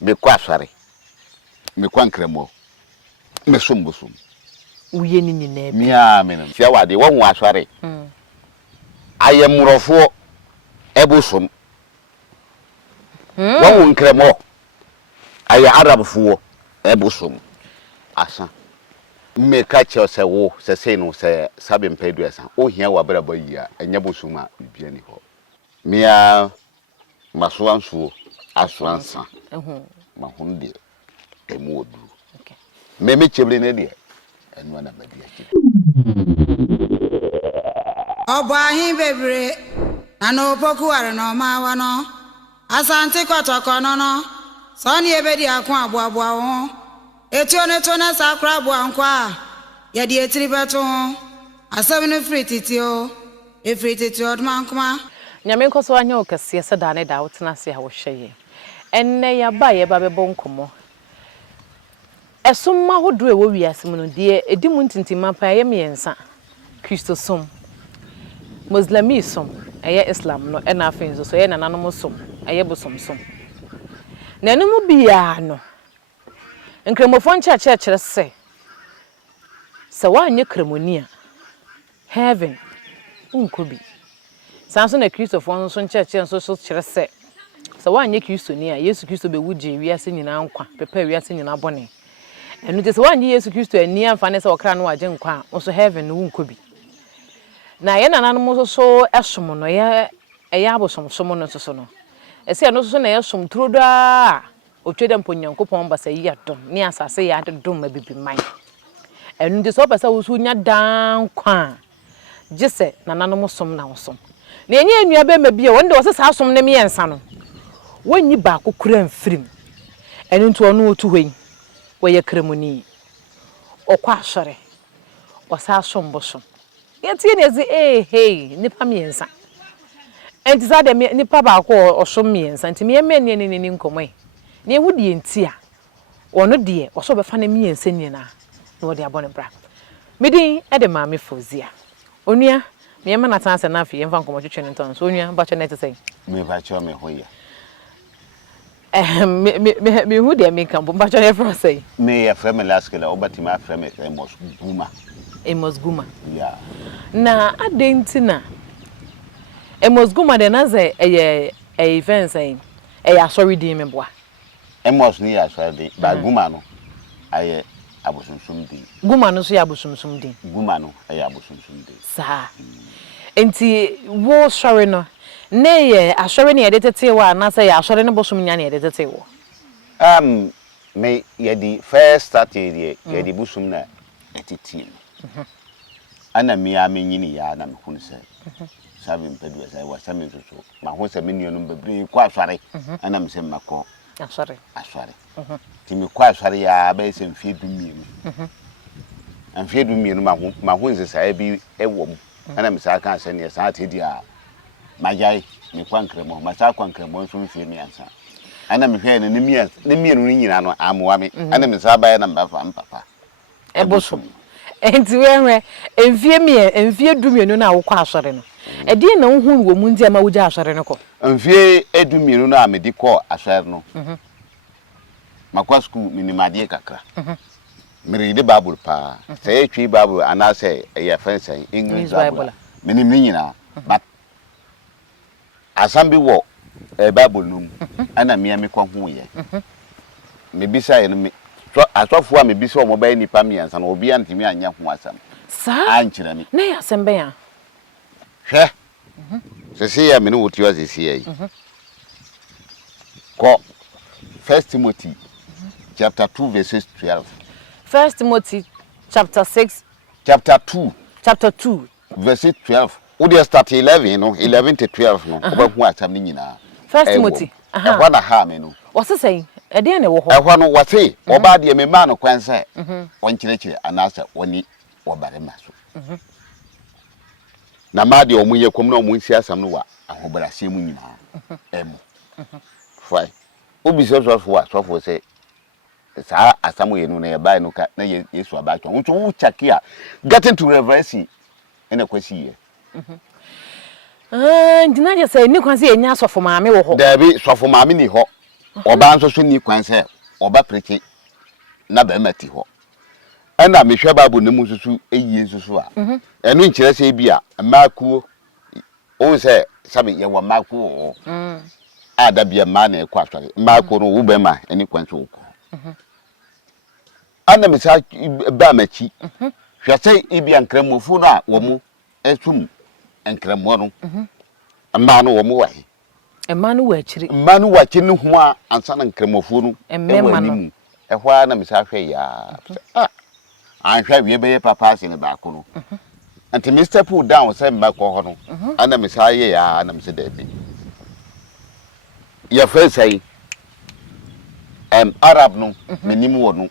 me kwa sware me kwa nkremo me sombosum uye ni nyina bi mia me no sia wade won wa sware ayemrofo ebusum won nkremo aye arabfo ebusum asa me ka che se wo se se no se sabe mpedu esa o hia wa braba yi a enya bosum a bibia ni ho mia masoanso asoansa ma hunde emu odu me chebre ne de enu na badi achi Obahin bebre na no poku are no ma wa no asante kotoko no no so ni ebedi akon aboaboa ho etio ne to na sakra aboa nkwa ya di etiri beto ho asem ne frititio efrititio odmankoma nyame nkoso anya okase se da ne da wotena se ha wo hweye enne ya ba ye ba bebo nkomo esum ma hodo e wo wiase mu no de edimu ntintima pa ye miensa Christosom Muslimism eye Islam no ena afenzo so ye nananom som eye bosomsom nanum bia no nkremofo ncha kire se wanye kremonia heaven unkobi sanso na Christopher nso ncha nso kire se wanye Kristonia Yesu Kristo be wuje wiase nyina nkwa pepa wiase nyina bone enu je se wanye Yesu Kristo ani amfa ne se okra no waje nkwa nso heaven no unkobi na ye nananom so esom no ye abosomsom no so no ese no so na ye som troda otwede mponyankopon basa yi adom ne asase ya adom mabibiman enu de so basa wo so nya dan kwa jese nananom som na wosom na enye enua be mabie wonde wo se sa som ne miensa no wonyi ba kokura mfirim enu nto no otu hwen wo ye kremoni okwa asore wo sa som bosom yetie ne ze hey nipa miensa enti za de nipa ba ko osom miensa enti me ne nkomai na ehu die ntia wono de wo so be fa na miensa nyina na wo de abone bra medin e de maame Fozia onua me ma na tan se na afi emfa nkomo twetwe ne nton so onua ba che na tese me ba che me hoye me hu de me kan ba che na fra sei me ya fra me laskela obatima fra me Emos Guma yeah na adentina Emos Guma de na ze event say sorry din me boa Emos ni ya sorry din ba Guma no aye abosumsum din Guma no so ya abosumsum din Guma no aye abosumsum din sa enti wo sorry no na ye asori na ye detete wa na say asori no bosum nya na ye detete wo me ye di first start ye di busum na etiti ana mi amenyini ya na mehunu se sabe mpedu esa wa same so ma ho se menuanum bebre kwa asware ana me se makọ asware ti me kwa asware ya ba se mfie dumienu amfie dumienu ma ho nse sa bi ewom ana me sa kan se ne sa atedi a majai me kwa nkremo ma sa kwa nkremo nso mfie me ansa ana me hwe ne mienu nyina no amoa me ana me sa ba ya na mbafa mpapa ebosom enti wenwe enfie dumienu na wokọ asore no edi na nhunu wo mu ndi ama wuja asore no ko enfie edumienu na amedi ko asore no makwa school minimade kakra me read bible pa say etwi bible ana say e fense English bible minim ni nyina but asambi wo bible no ana me kwa hu ye me bisa ye no asofo a me bisa o mobile nipa miansa na obi antimi anya hu asam sa ankyira mi na ya sembe ya hwe se ya me no wotio asesi yi ko 1 Timothy chapter 2 verses 12 1 Timothy chapter 2 verses 12 we dey start 11 no 11 to 12 no obahu asam ni nyina 1 Timothy ehwa na ha me no wasesai ede ne wo ho ehwa no wase oba de me ma no kwanse wonkyerechire anasa woni wobare maso na ma de omunye kom na omunsi asam no wa ahobrase mu nyina emu fai obi so se sa asam ye no na ye bai no ka na Yesu abacho nso wo chaki a getting to reverence ene kwasi ye ndina je say ni kwanse enya sofo maame wo ho da bi sofo maame ni ho oba nso so ni kwan se oba preki na ba mati ho ana mehwe babu ne mu susu eyie nsusu a eno nkire se bia maakuo o se sabi ye wa maakuo ada bia ma na ekwa atware maakuo no wo be ma eni kwan so wo ana mesa ba machi hwe se ibia nkramofo no a wo mu esum nkrammo no ama no wo mu wa Emanu wachiri. Manu wachi no ho a ansa na nkramofo no Emema no. Ehwa na mesa hwe ya. Anhwa wie be papa ase ne ba ko no. Anti Mr. Pull down say mba ko ho no. Ana mesa ye ya na mesa da bi. Ya fe say Arab no menim wo no.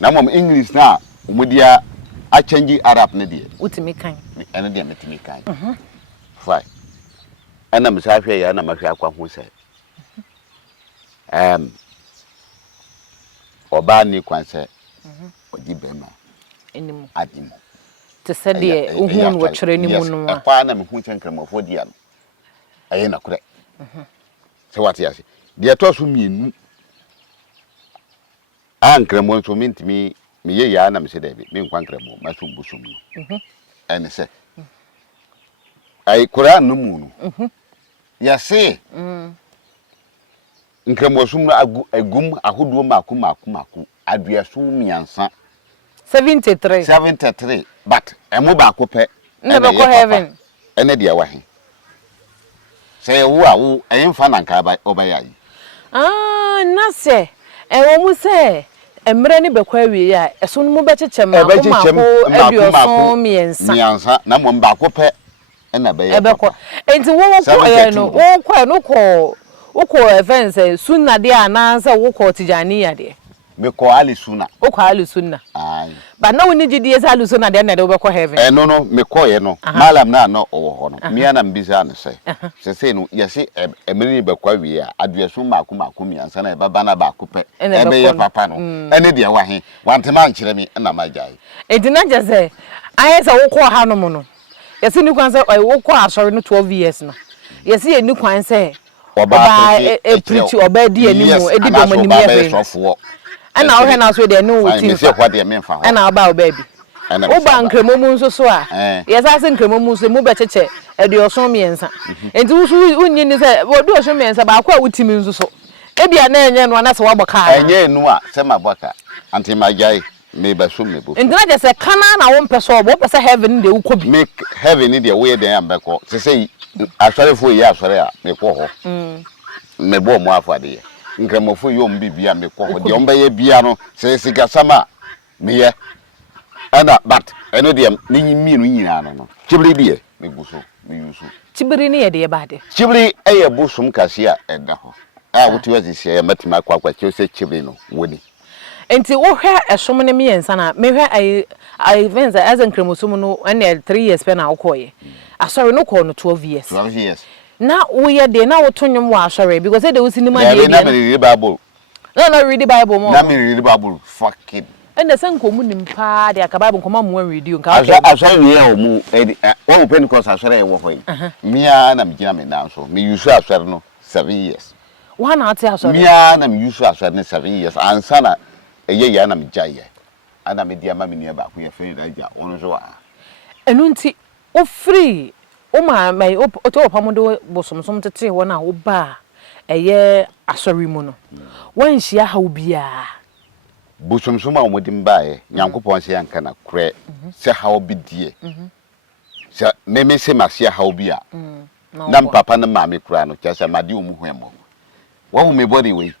Na mom English na umudia a change Arab ne de. Utimi kan. Ene de metimi kan. Fine. Ana mesa hwe ya na mahwe akwa ho say. Oba ni kwan say oji bema Enimu. adimu. Te said de uhun wo twere ni mu no a. Kwa na me hu chenkramofo dia no. Aye na kure. Se wate yase. De to so mienu. Ankramo so mintimi me ye ya na me se da bi. Me nkwa nkramo ma so busum no. Ene se. Ai Quran no mu no. Yase. Nkramo sum no agum ahodo maku aduaso miansa 73 but emo ba ko pe Never go heaven. Ene dia wa he say wo a wo emfa na nka ba obaya yi Na se wo mu se emre ni bekwa awie ya eso no mu becheche ma ko miensa na mo ba ko pe ena be ye ebeko enti wo ko ye no wo ko no ko Uko events sunna de anansa wo tijani ya de me ko ali sunna uko ali sunna ba na woni gidi esa ali sunna de na de wo be heaven no me ko ye no malam na no owo ho no me ana mbisa ne se no yesi emiri be kwa wi a aduasu maku mi ansa na baba na ba ko pe ebe ye papa no ene de wa he wantema nkire mi na majai edina jese ayesa wo ko ha no mo no yesi ni kwan se wo ko asori no 12 years na yesi ye ni kwan se Oba preach oba di animu edi domo ni me fe ana o he na so de no wuti fa ana oba oba bi oba nkremo mu nso so a yesa se nkremo mu so mu be cheche edi oso miensa enti wusu unyi ni se wo do oso miensa ba kwa wuti mi nso so ebia na enye no na se waboka enye nu a se maboka anti majai me ba so me bo enti na je se kana na wo mpeso obo pese heaven de wukobi make heaven de we de ambeko se sei asarefo yi asare a me ko ho me bo mo afade nkramofo yi om bibia me ko ho de om be bia no se siga sama me ye ana but eno de ni mienu nyina no chibiri de me guso me yusu chibiri ni ye de ba de chibiri eye busum kase a eda ho a wotu azisi ya matima kwa se chibiri no woni enti wo hwe esom ne me yensa na me hwe I events as nkramosum no ene 3 years pe na wo koye asori no ko no 12 years 12 years na wo ye de na wo tonyom wa asori because they was in my na read Bible no read the Bible mo na me read Bible fucking and the san komu nimpa de aka Bible nkoma mo read you nka asori ye o mu wo Pentecost asori ye wo hoyi mia na me gina me na so me use asori no 7 years wa na ate asori mia na me use asori no 7 years ansa na eye ya na me jaye ana me dia ma me ne ba ko ye fe da ja ono so wa enu nti o free o ma mai o to pamodo bosomsom tete wo na wo ba eye asori mu no wan hia ha obia bosomsom a wo dim baaye nyankopon se yanka na kure se ha obidie se me se masia ha obia na papa na ma me kura no kya se made omu hwemo wo me body we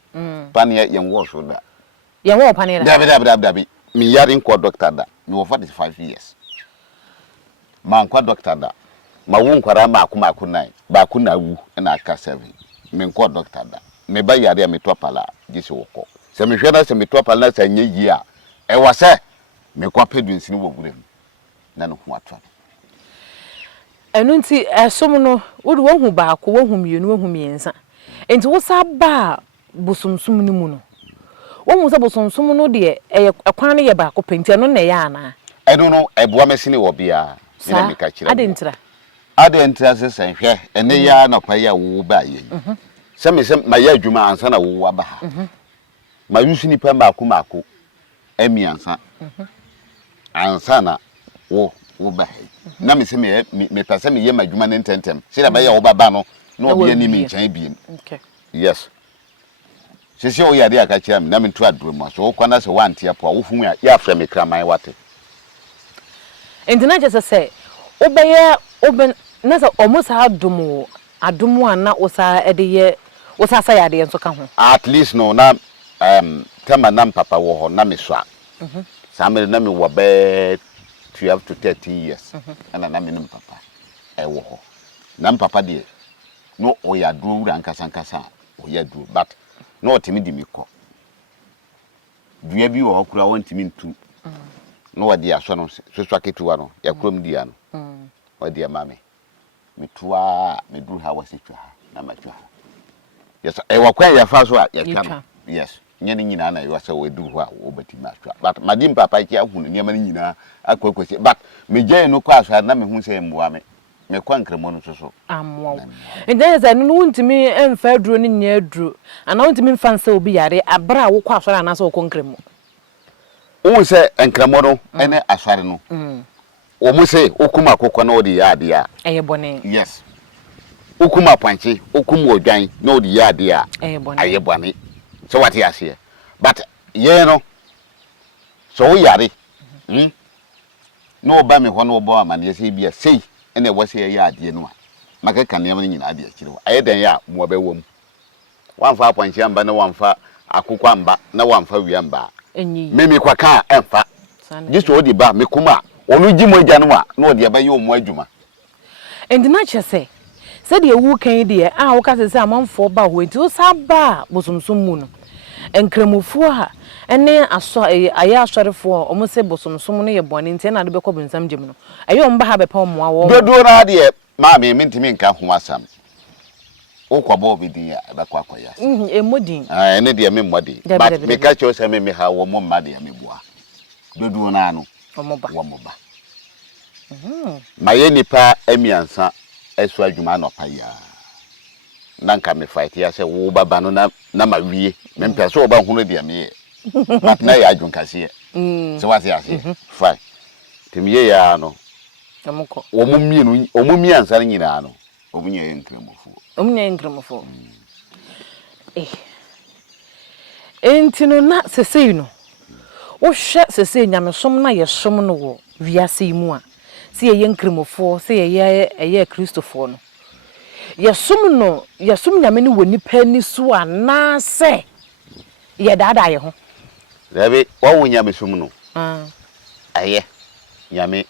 pan ye wo so da ye wo pan da dabi me yare nko doctor da me wo 45 years man kwa doctor da ma wo nkwara maku nai ba ku na wu na aka 7 me nko doctor da me ba yare me topala gisi woko se me hwena se me topala na se nya yi a e wa se me kwa pedunsi ni wo gurem na no ho atwa enu nti esom no wo do hu ba ko wo hu mienu wo hu miensa enti wo sa ba bosomsum ni mu no wo mu sa bosomsum no de ekwan ne ye ba ko penti no na ya ana enu no eboa mesini wo bia ni me ka kire adentra se sen hwe ene ya na pa ya wo ba ye Some my year Juma and Sana Wabaha. My usually Pembaku Mako, Emi and Sana, Wobahe. Nami se me person me my Juma and Tentem. Say by your Babano, no be any champion. Okay. Yes. She say, oh, yeah, dear, catch him. Namin to a dream. So, Quanas one tear poor, whom we are, yeah, from me, cram my water. And then I just say, Obey, open, Nasa almost had Dumo, a Dumo, and not was I at the year, was I say, I didn't so come. At least no, now, tell my nam papa war, Nami swap. Some of them were bed 12 to 13 years, and a naminum papa. I war. Nam papa dear. No, oh, ya drew and Casancasa, oh, ya drew, but no timid me call. Do you view or could I want him to? No, dear son, so struck it to one, ya crum diano. Oh, dear mammy. Me twa, me drew how was it to her, Namatua. Yes, I will quite your first one, yes. Nyani na you was so do what over but my dim papa here who near Manina, I could say, but me jay no class had nothing who say Muame, me quankre monos so. And there's a noon to me and fair drowning near drew, and I want to mean fancy will be a brow quaff and also concremo. Oh, say, and Cramono, and a sarno. Almost say, Okuma cocono the idea. A bonnet. Yes. Okuma Panchi, Okumo Gang, no the idea. A bonnet. So what he has here. But, no. So we are no bammy one or bomb and yes, he be a say, and there was here yard, you know. Maka can never in idea. I had a ya, more be womb. 1 5 yamba, no one for a cucamba, no one for yamba. Mimi kwaka emfa. Just odi ba me kuma. Onu jimo janwa, no de ba yo mo adwuma. And na che say, said the wu kan de a wo ka se amanfo ba ho enti o sa ba bosomsom mu no. Enkramofo ha ene aso aye asorefo o mo se bosomsom no ye bone enti na de be kobonsam gem no. Aye mba ha be pa mo awo. Dodo na de ma me ntimi nka ho asam. Okwa obi din ya be kwa ya. Emodin. Ene de me mmodi. But me ka cho se me ha wo mo mma de me bua. Dodo na anu. Omoba. Maye nipa emiansa esu adwuma no pa ya. Nanka me fight ya se wo baba no na mawie. Me mpe so oba hunu de me. But na ya adwun kase. So what ya say? Fine. Temiye ya no. Amoko. Omumi ansa nyina no. Omunye enkramofo. Omunye enkramofo. Entino na sesei no. Wo hwe sesei nyamesom na yesom no wo wiase mu a. Se ye enkramofo, se ye Christopher no. Yesom no, yesom nyame ni woni pani so ana se ye dada ye ho. Dabe wo wonya mesom no. Aye. Nyame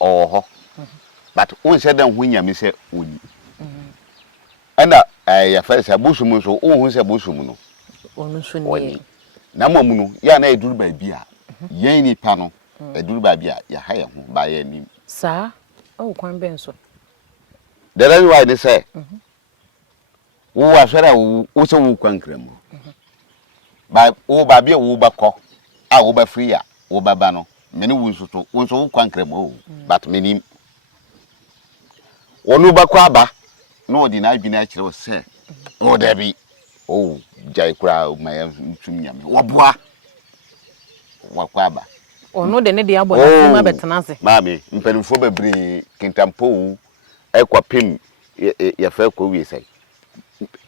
oho. But won said dan hu nyame se woni. Ana ya first abusum so ohun se abusum no. Onu so ni. Na mamu no ya na eduru ba bia. Yen nipa no eduru ba bia ya ha ye ho ba ye nim. Sa o kwan ben so. The reason why they say wo asere wo se wo kwankram. Ba wo ba bia wo ba ko a wo ba free a wo baba no me ne wo so to wo so wo kwankram o but me nim wonu ba ko aba no odi na bi na kire wo se o da bi o jai kura ma tum nyame wo boa wa ko aba ono de ne de abo na ma betena se mami mpanimfo bebre kintampo ekwapem ya fa ko wi sai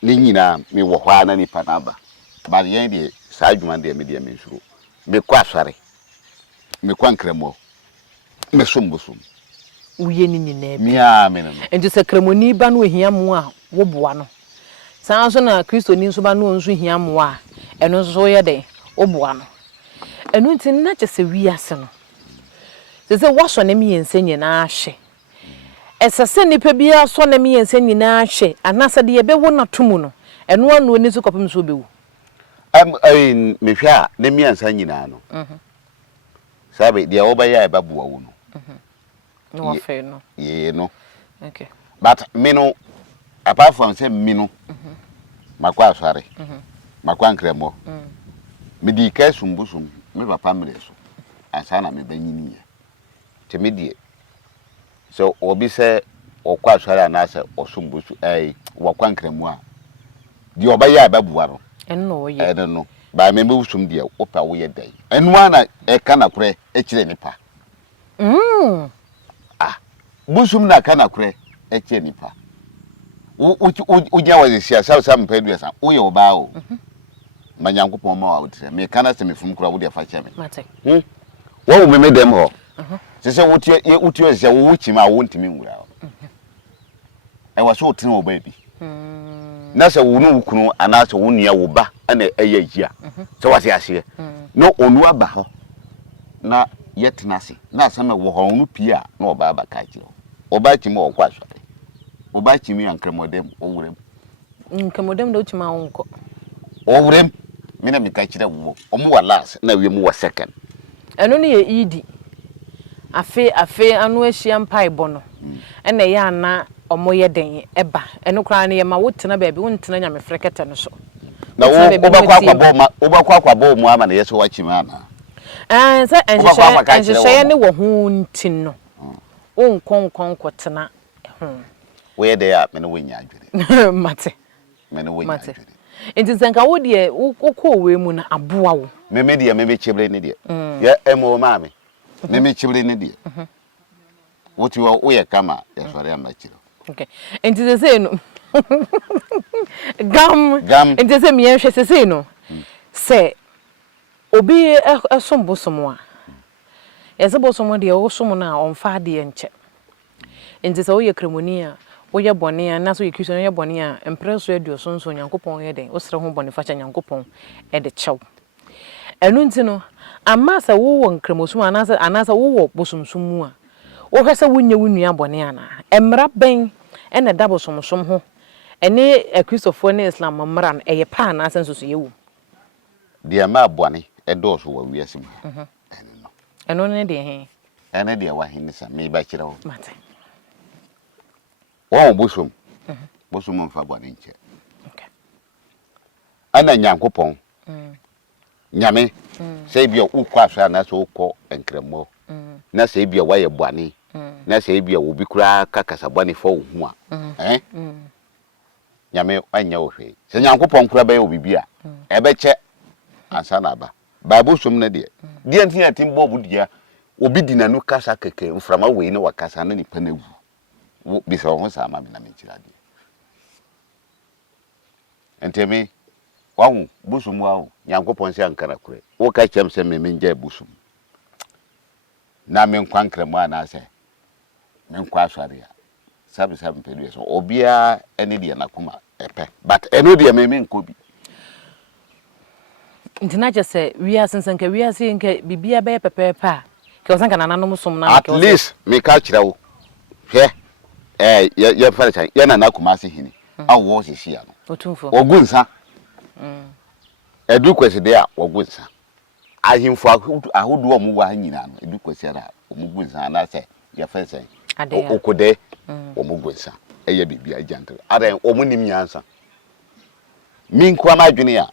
ni nyina me wo hwa na ni panaba ba yen de sa adwuma de me de me nsuro me kwa asare me kwa nkramo me sombosum uye ni nyina mi amen enti se kremoni ba no hia mu a wo boa no san so na Kristo ni nso ba no nso hia mu a eno nso ye de wo boa no eno nti na che se wiase no se waso na mi yense nyina ahye esese nipa bia so na mi yense nyina ahye anasa de ye be wo na tomu no eno anu ni so kopem so bewu me hwa na mi ansa nyina no sabe de oba ya ba boa wo no no afa no ye no okay but me no apart from say me no makwa asare makwa nkremo me di ka sumbusum me papa mre so ansa na me banyini ya te me die so obi se okwa asare anasa osumbusu wakwa nkremo a di obaya babuaro eno ye no ba me busum de opa wo ye dai enu ana e kana kure e kire nipa busum na kana kure e kire nipa u nya wa sia sa mpadu sa wo ye oba o manyankopon ma wa wo me kana se me fum kura wo de fa che me mate wo me dem ho se wutie se wo wuchi ma wo ntimi nwura e wa so tin oba bi na se wo no kunu ana se wo nia wo ba ana eya yia se wase ase no onu aba ho na yetena se na se me wo ho no pia na oba aba ka kire oba chi ma okwa so oba chi mi ankremodem owurem nkremodem do chi ma wonko owurem me na me ka kire wo omo wa last na wiem wo second eno ne ye idi afe anu ahia mpai bono ena ya na omo ye den eba eno kra ne ye ma wotena baabi wontena nyame frekete no so na wo ba kwa bo mu ama na yeso wachi ma na se enhye ne wo hu ntin no wonkon kotena wo ye de ya me no wonya adwere mate me no wonya adwere enti senka wo de ukọ we mu na aboa wo me de me chebre ne de ya emo maame me chebre ne de woti wo ye kama ya sori ama chiro okay enti se no gam enti se me hwe se no se obi esombosomo a esombosomo de wo somo na onfa de enche enti se wo ye kremoni a wo ye bone a na so ye kristo ye bone a empreso aduosonso nyankopon ye den wo sere ho bone facha nyankopon e de chew enu nti no amasa wo wo nkremosum anasa wo wo bosumsum a wo hwese wo nye wo nua bone ana emra ben ene da bosumsum ho ene akristofo ne islam mamra no eye pa na asenso so yewu dia ma bone e do so wa wiase ma eno ne de he ene de wa hin sa me ba kire wo mate wo bosum bosum mfa bone nche okay ana nyankopon nyame say bia ukwa so na so ukọ enkremo na say bia wa ye bwane na say bia obi kura kakasa bwane fo hu a nyame anya wo hwe se nyankopon kura ba obi bia ebe che ansa na ba bible som na de ntin atim bobu dia obi dinanu kasa keke mframa we ne wakasa na nipa na wu bi so ho sa ma bi na me kira de entemi wahu busum wahu nyankopon se ankara kure wo ka chem se me nje busum na me nkwa nkremo ana se me nkwa asware ya sabi pedu so obia ene de na kuma epe but eno de me nkobi ntina je se wi asensanka wi ase nka bibia be pepepa ke osanka nananom som na at least me ka kira wo hwe ye fara chan ye na kuma ase hini awo hihia no otumfo ogunsa edu kwesi de a wogunsa ahimfo ahodo omu wa nyina no edu kwesi ara omugunsa na se ye fense okode omugunsa eye bibia jantre ara omunim nyansa minkwa madwene ya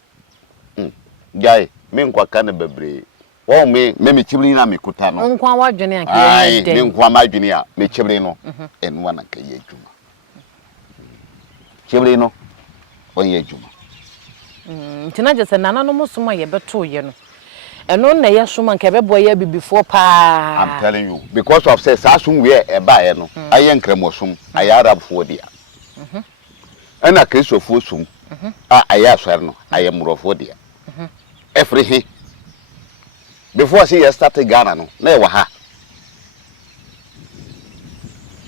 gai minkwa kana bebre wo me chibri na mekuta no nkwa wadwene anka ye den minkwa madwene ya me chibri no enwa na ka ye adwuma chibri no onye adwuma ntina je se nananom soma ye beto ye no eno na ye soma nka bebo ye bibifo pa I'm telling you because of say asum we e ba ye no aye nkremosum aye arabfo dia ana kristofo sum aye asware no aye murofo dia everything before say you start Ghana no na e wa ha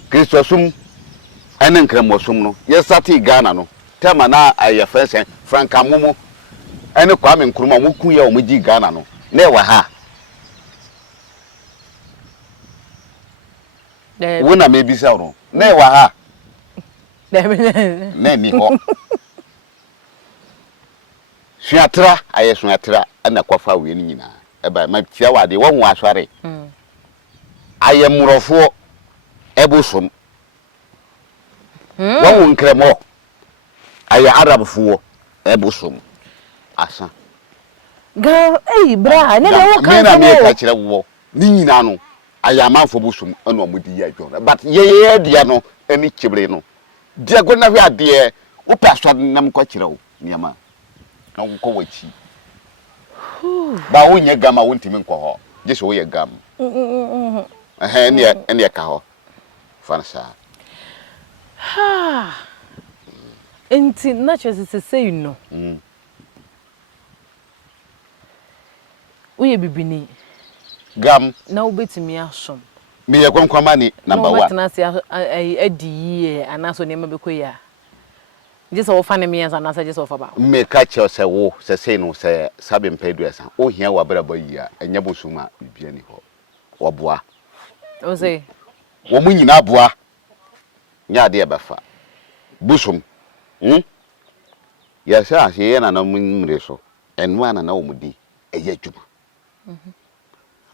kristosum ene nkremosum no ye start Ghana no tema na aye fense franka mumu ene Kwame Nkrumah mo kun ye o mo gi Ghana no na e wa ha wona me bi sa ro na e wa ha na ni ho suatra aye suatra ana kwafa we ni nyina e ba ma tia wade wo hu asware aye murofo ebosom wo hu nkremo aye arabfo ebosom asa ga bra ne de wo kan na me ka kire wo ni nyina no aye amanfo bosom ana omudi ya adwo but ye dia no ani kibre no dia go na hwe ade wo paswa nam kwa kire wo niama na wo wachi ba wo nye gam a wo ntimi nkɔ hɔ je so wo ye gam ene ka hɔ fansa ha enti na chese say no wo ye bibini gam na wo betimi asom me ye kwankwama ni number 1 no matena se adi ye anaso ne mabekoya just wo fa ne me yansa na sa just wo fa ba me ka che se wo se sei no se sabe mpedu esa o hia wa braba yi a enya bosuma bibia ni ho wo boa o sei wo mu nyina boa nya de e befa busum ya sa ye na mu mre so enu ana na wo mudi eye adwuma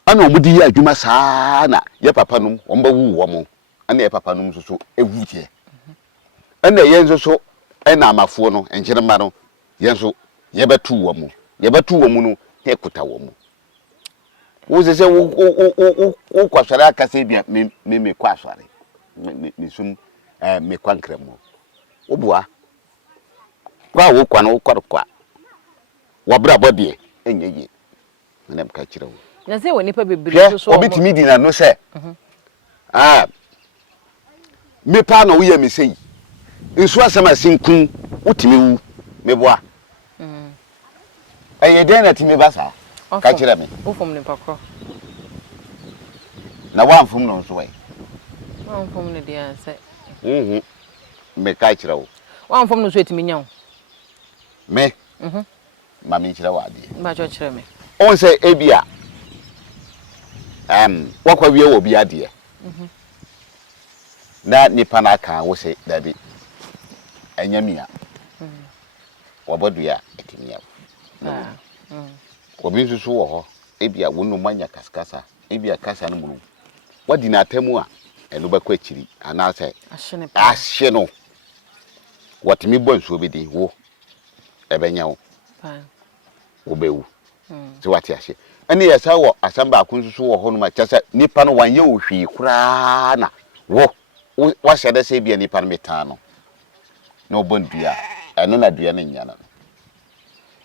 ana omudi ya adwuma saa na ye papa num omba wu wo mo ana ye papa num so ewutie ana ye nso so ena amafo no enkyerema no ye nso ye betu wo mo no he kuta wo mo wo se wo kwasare akase bia me kwasare me sum me kwankramo wo boa kwa wo kwa no kwa wo bra bode enye na mka kire wo na se woni pa bebre so obetimi di na no se me pa na wo ye me sei nsu asema sinkun utimi wu me boa eye den na timi basa ka kire me wo fom ne pakro na wa mfom no nso we wa mfom ne dia se me ka kire wo wa mfom no so etimi nya wo me ma me kire wa de ba cho kire me on se ebia wakwa wie wo bia de na nipa na ka wo se dabi anyamia wabodua etimia obi nsusu wo ho ebia wonu manya kaskasa ebia kasa no mu wadi na atamu a eno bakwa akiri ana se ahye no watimi bonso obedi wo ebenya wo wo bewu ti wati ahye ene yesa wo asamba akunsusu wo ho no ma kyasa nipa no wanye wo hwi kura na wo hyede se bia nipa no metaa no na obondua eno na dua ne nya na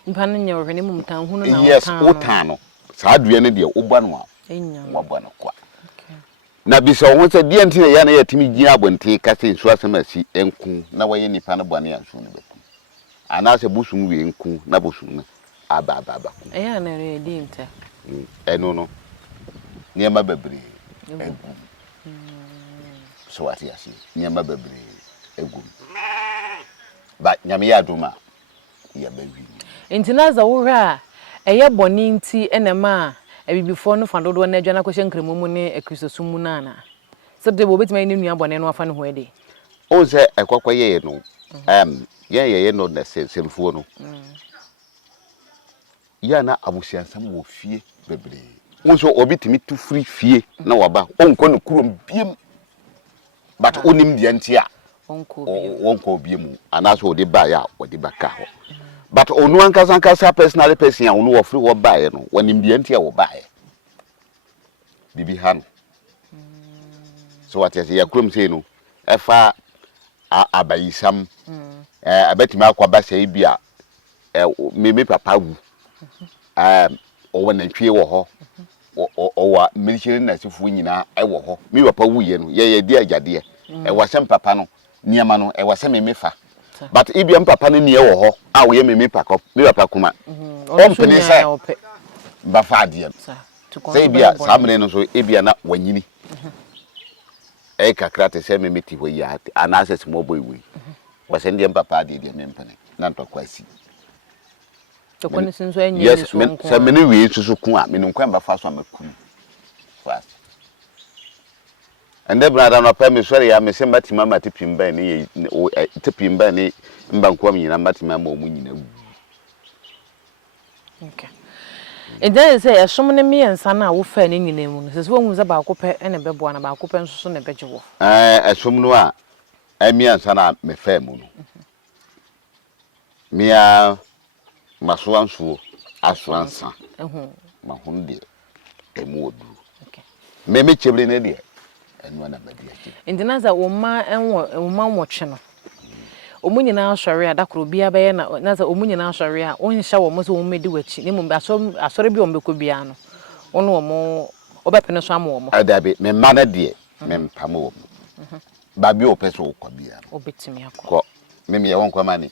nipa no nya ohwene mum tan hunu na yes wotan no saa dua ne de obwa no a enya wabwa no kwa na bisa wo se de ntine ya na yatimi gina abonte kase nsu asema si enku na waye nipa no bwane ya nsu no beku ana se busum wie enku na busum aba eya na re di nta eno no niema bebre egu so wati asi niema bebre egu ba nyame ya duma ya bawi intinaza wo hwa eye boni nti enema abibifo no fa dodo na adwana kwehye nkremu ne akristosumu na ana sebe bo betima ni nua bone no afa no ho ede o se ekwakoye no ye no na semfuo no ya na abusiansam wo fie bebre wonso obi timi tu free fie na waba onko no kurom biem but onim de ntia onko biem anaso ode ba ya ode baka ho but onu ankasa personal person onu wo free wo bae no wonim de ntia wo bae bibi han so what is ya kurom sei no efa abayisam abetimi akwaba sei bia me papa wu o na ntwie wo ho o wa milishiri na sifu nyina e wo ho mi papa wuye no ye di agade e wasem papa no niema no e wasem mefa but ibia papa no nie wo ho a wo ye me papa mi papa kuma o mpene sai ba fa ade sai bia samre no so ibia na wanyini e kakra te se me ti ho ya ana access mo boy we wasem die papa ade die me mpene na ntokwasi to koni sinso enye yes se meni wi susu kun a meni nkwan ba fa so amakun fast and the brother no pa me sorry ya me se matima mati pimba ni te pimba ni mba nkwam nyina matima ma omu nyina wu okay and then say asom ne me ensa na wo fa ni nyina mu no se wo hu za ba akopɛ ene bebo na ba akopɛ nso so ne beje wo asom no a ami ensa na me fa mu no mia masuansuo asuansa mahun de emu odu me chebre ne de enu na badi achi indinaza wo ma nwotwe no omunyina ahware adakoro bia be na za omunyina ahware a onhya wo mo so wo medi wachi ne mum asore bi ombeko bia no ono wo mo obepene so am wo mo adabe me mana de me mpam wo ba bi opeso wo kwa bia obetimi akọ ko me ye won kwa mani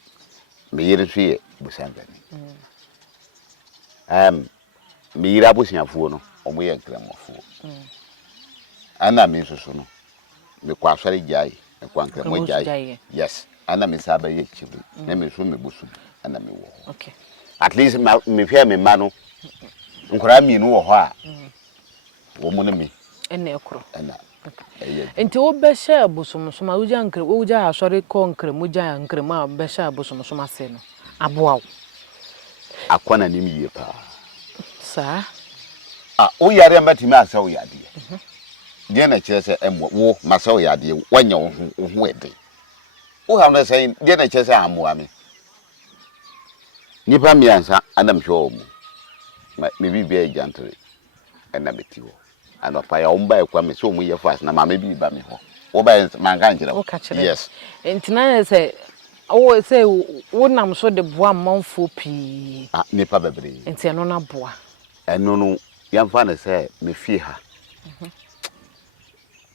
me yire so ye busambani me yire abusiafuo no omo ye nkramofuo ana me soso no me kwa asore jai me kwa nkramo jai yes ana me saba ye chibu na me so me bosu ana me wo okay at least me hwe me ma no nkora mi no wo ho a wo mo na me ene ekro ana enti wo be sha bosomsoma wo ja nkre wo ja asore ko nkre mo ja nkre ma be sha bosomsoma se no aboa akwana nim yie pa sa o yare matimi asa o yade de na kire se emwo wo masa o yade wanya wo ho ede wo ha na say de na kire se amoa me nipa miansa anam hwo mu me bibia ajantre ena betiwo anopa ya omba ekwa me so mu ye fast na mama bi ba me ho wo ba manka nkire yes entina say o say wo nam so de boa manfo pi nipa bebre enti eno na boa eno no yamfa na say me fie ha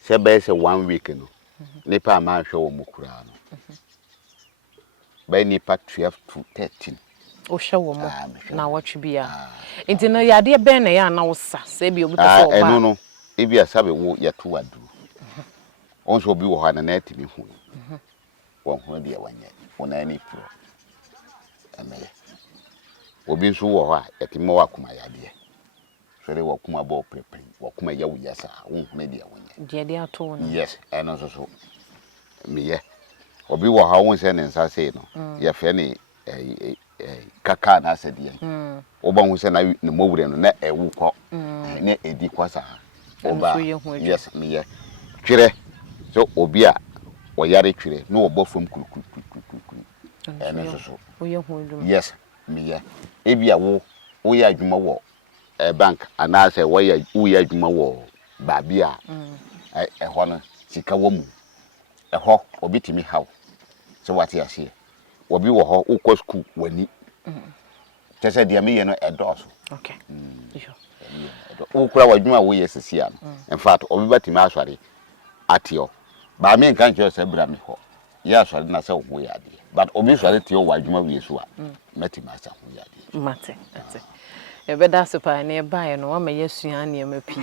se be se 1 week no nipa ma hwe wo mu kura no by nipa 12 to 13 o hwe wo mu na watwe bia enti no yade ben na ya na wo sa se bi obi pese wo ba eno no e bia sabe wo yeto adu onso obi wo ha na atimi hu wo hu de wanye wona ni pro amele obi nso wo ho a yatimo wakuma yade sore wakuma bo prepen wakuma yawo yasa wo hu de wanye de ato no yes eno so meye obi wo ha wo nse ne nsa sei no ye fe ni kaka na asedi oba hu se na ne mowure no na ewu ko na edi kwasa oba yes meye twire so obi a oyare twire no obofom kurukuru ene so yes meye ebi a wo ya adwuma wo bank ana se wo ya adwuma wo ba bia ho no sika wo mu ho obi timi hawo so wati ase obi wo ho ukọ school wani tese dia me ye no edoso okay ukura wadwuma wo ye sesia no in fact obi batimi asware atio ba me nkan kyo se bra me ho ye asware na se wo ya de but obi sware tio wadwuma wi so a matimi asa ho ya de mate ate ebeda sepa na eba ye no ma yesua na ema pi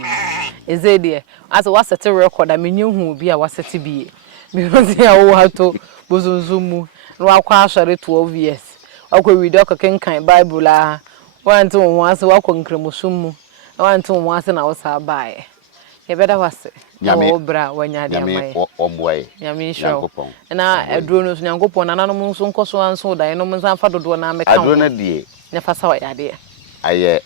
ezedie asa wasete record a menye hu bi a wasete bi me rozi ya wo hato bozunzumu no akwa asware 12 years akwa video kenkan bible a wantu wo ase wakwa nkremusum wantu wo ase na wo sa baaye ebeda wase wo bra wanyade amaye omboye nyame show na aduro no so nyankopon nananom nso nkoso anso da no nsa fa dodo na meka aduro na die ne fa sa yade aye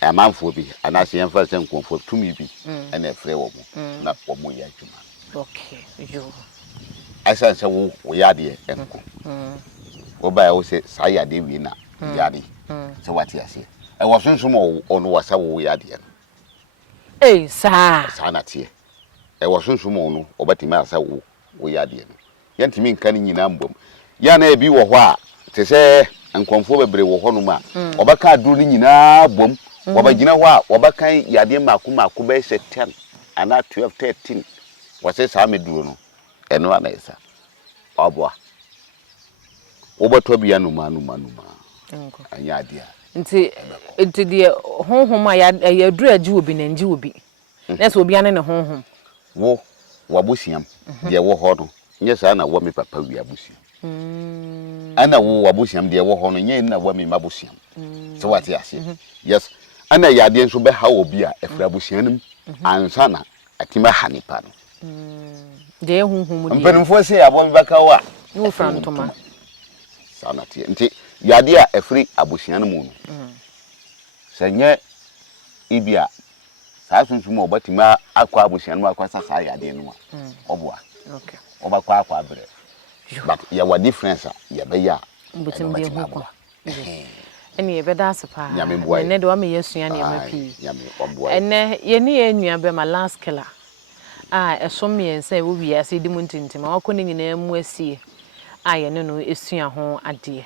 amanfo bi anase yemfa se nkonfo tumi bi na efre wo mu na wo mu ya adwuma okay yo asa se wo yade enko wo ba wo se sa yade wi na yade se wati ase e wo sunsun ono wasa wo yade sa na tie e wo sunsun ono obatimi asa wo yade no yantimi nka ni nyina mbom ya na ebi wo ho a te se nkonfo bebre wo ho no ma obaka aduru ni nyina bom obagina ho a obakan yade mako be se 10 ana 12 13 wase sa meduro no eno ana isa oboa obato bia no ma anya ade a nti de honhom a ya duru agi obi na ngi obi na so obi ane ne honhom wo wabusiam de wo ho no nye sa na wo me papa wi abusiam ana wo wabusiam de wo ho no nye na wo me mabusiam so what ya say yes ana ya de nso be ha obi a efra abusianum ansa na atima hanipa no de honhom de mpanimfo se abo me baka wa no frantoma sana tie nti yade a efri abusianum no senye ibia sa sunsun obatima akwa abusianum akwa sasa yade no oboa okay obakwa akwa bre but ya wa difference ya be ya butim de hu kwa ene ye beda asepa ne ne de wa me yesua ne mapi nyame omboa ene ye ne ye nua be ma last killer esom ye nsa wo wi ase di mu ntintim akọ ne nyina mu asie aye no esua ho ade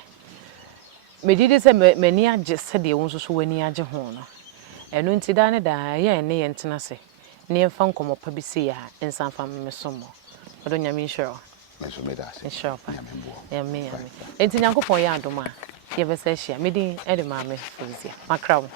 medidi se mani age se de wo nso so wani age ho no eno nti da ne da ye ne ye ntena se ne mfa nkomo pa bi se ya ensan fa me somo odo nyame nhwero meso medase nhwero pa nyame mbo yame enti nyankopon ya adoma ye bese hia medi e de ma me fuzia makrawo